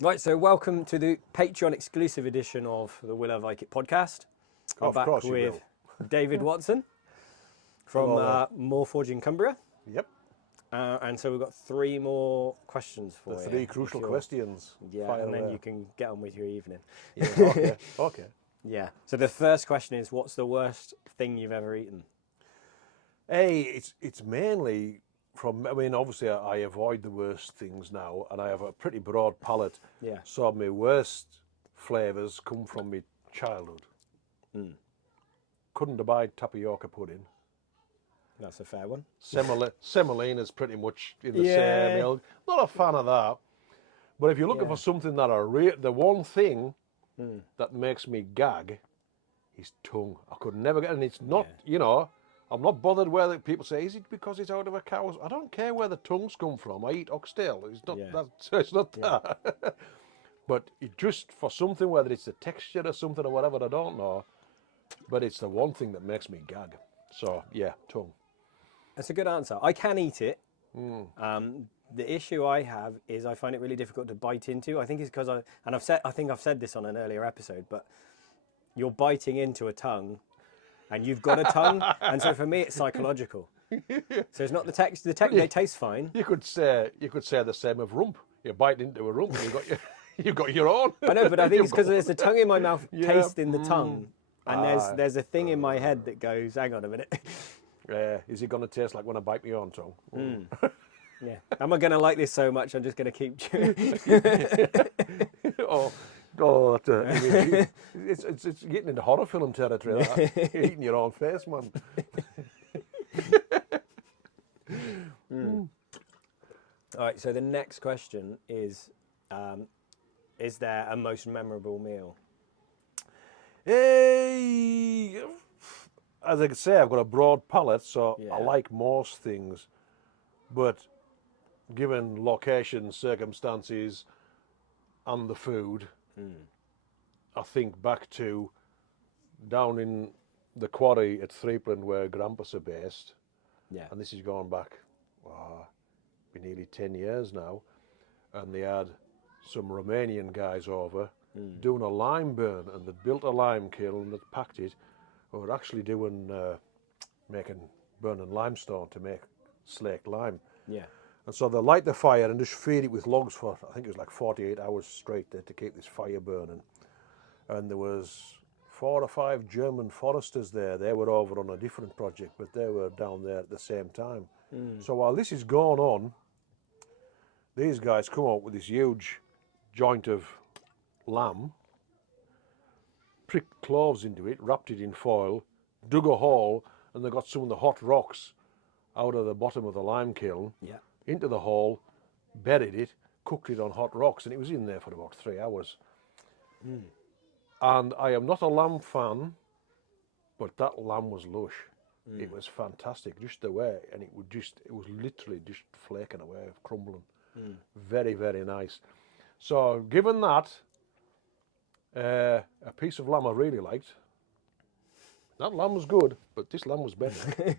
Right, so welcome to the Patreon exclusive edition of the Will I Vike podcast. I'm Of back course you with will. David Watson from Hello there. Moorforge in Cumbria. Yep. And so we've got three more questions The for you. three if crucial you're- questions. Yeah, Fire and then away. you can get on with your evening. Yeah, okay. Okay. Yeah, so the first question is, what's the worst thing you've ever eaten? Hey, it's mainly from. I mean, obviously, I avoid the worst things now, and I have a pretty broad palate. Yeah. So my worst flavours come from my childhood. Couldn't abide tapioca pudding. That's a fair one. Semolina's pretty much in the Yeah. same ilk. Not a fan of that. But if you're looking Yeah. for something that the one thing that makes me gag is tongue. I could never get, and it's not, I'm not bothered whether people say, is it because it's out of a cow's? I don't care where the tongues come from. I eat oxtail. It's not Yeah. that. It's not that. But it just for something, whether it's the texture or something or whatever, I don't know. But it's the one thing that makes me gag. So yeah, tongue. That's a good answer. I can eat it. The issue I have is I find it really difficult to bite into. I think it's because I think I've said this on an earlier episode, but you're biting into a tongue, and you've got a tongue, and so for me it's psychological. So it's not the text. They taste fine. You could say the same of rump. You bite into a rump, and you've got your own. I know, but I think it's You've because got- there's the tongue in my mouth, Yeah. taste in the tongue, and there's a thing in my head that goes, hang on a minute. Is it going to taste like when I bite my own tongue? Yeah. Am I going to like this so much? I'm just going to keep chewing. It's getting into horror film territory. That. You're eating your own face, man. All right. So the next question is there a most memorable meal? Hey, as I say, I've got a broad palate, so Yeah. I like most things. But given location, circumstances, and the food, I think back to down in the quarry at Threepland where Grampus are based, Yeah. and this is going back, be nearly 10 years now, and they had some Romanian guys over doing a lime burn, and they'd built a lime kiln, they'd packed it, or were actually doing, burning limestone to make slaked lime. Yeah. And so they light the fire and just feed it with logs for, I think it was like 48 hours straight there to keep this fire burning. And there was 4 or 5 German foresters there. They were over on a different project, but they were down there at the same time. So while this is going on, these guys come out with this huge joint of lamb, pricked cloves into it, wrapped it in foil, dug a hole, and they got some of the hot rocks out of the bottom of the lime kiln Yeah. into the hole, buried it, cooked it on hot rocks, and it was in there for about 3 hours. And I am not a lamb fan, but that lamb was lush. It was fantastic, just the way, and it was literally just flaking away, crumbling. Very, very nice. So, given that, a piece of lamb I really liked. That lamb was good, but this lamb was better.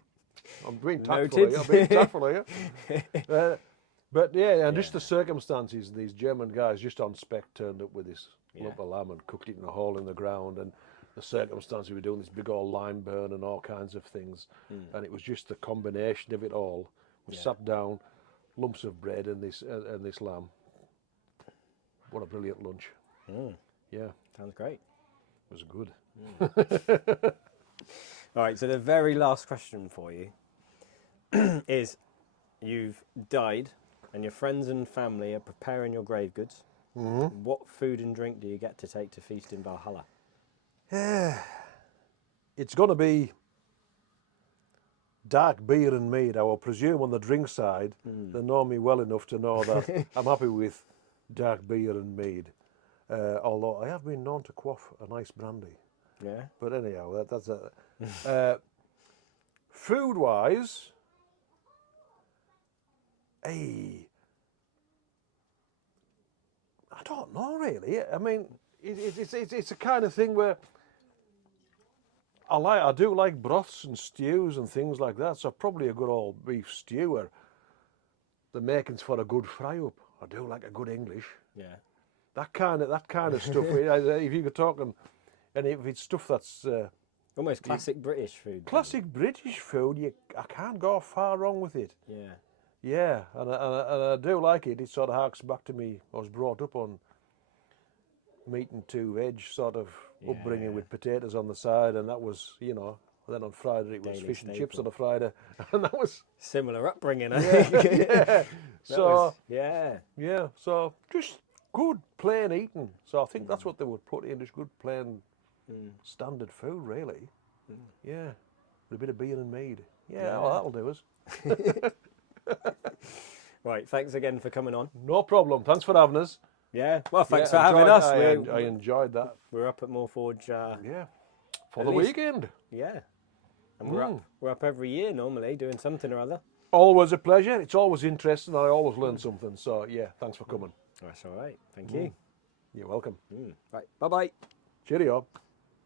I'm being tactful Noted. here. I'm being tactful here. But yeah, and just the circumstances, these German guys just on spec turned up with this lump of lamb and cooked it in a hole in the ground, and the circumstances we were doing this big old lime burn and all kinds of things, and it was just the combination of it all. We sat down, lumps of bread and this lamb. What a brilliant lunch! Yeah, Sounds great. it was good. All right. So the very last question for you is: you've died, and your friends and family are preparing your grave goods. What food and drink do you get to take to feast in Valhalla? It's going to be dark beer and mead. I will presume on the drink side, they know me well enough to know that I'm happy with dark beer and mead. Although I have been known to quaff a nice brandy. Yeah. But anyhow, that's a... food-wise, I don't know really. I mean, it's a kind of thing where I do like broths and stews and things like that. So probably a good old beef stew or the makings for a good fry up. I do like a good English. Yeah. that kind of stuff. If you could talk and if it's stuff that's Almost classic British food. classic British food, I can't go far wrong with it. Yeah. Yeah, and I do like it. It sort of harks back to me. I was brought up on meat and two veg sort of upbringing with potatoes on the side, and that was, you know. Then on Friday it was Daily fish and staple. chips on a Friday, and that was Similar upbringing, I think. yeah. So yeah. so just good plain eating. So I think that's what they would put in, just good plain standard food, really. Yeah, with a bit of beer and mead. Yeah, well, that'll do us. Right, thanks again for coming on. No problem. Thanks for having us. Yeah, well, thanks for having us. I enjoyed that. We're up at Moorforge. For the weekend. Yeah, and we're up every year normally doing something or other. Always a pleasure. It's always interesting, and I always learn something. So yeah, thanks for coming. That's all right. Thank you. You're welcome. Right, bye bye. Cheerio.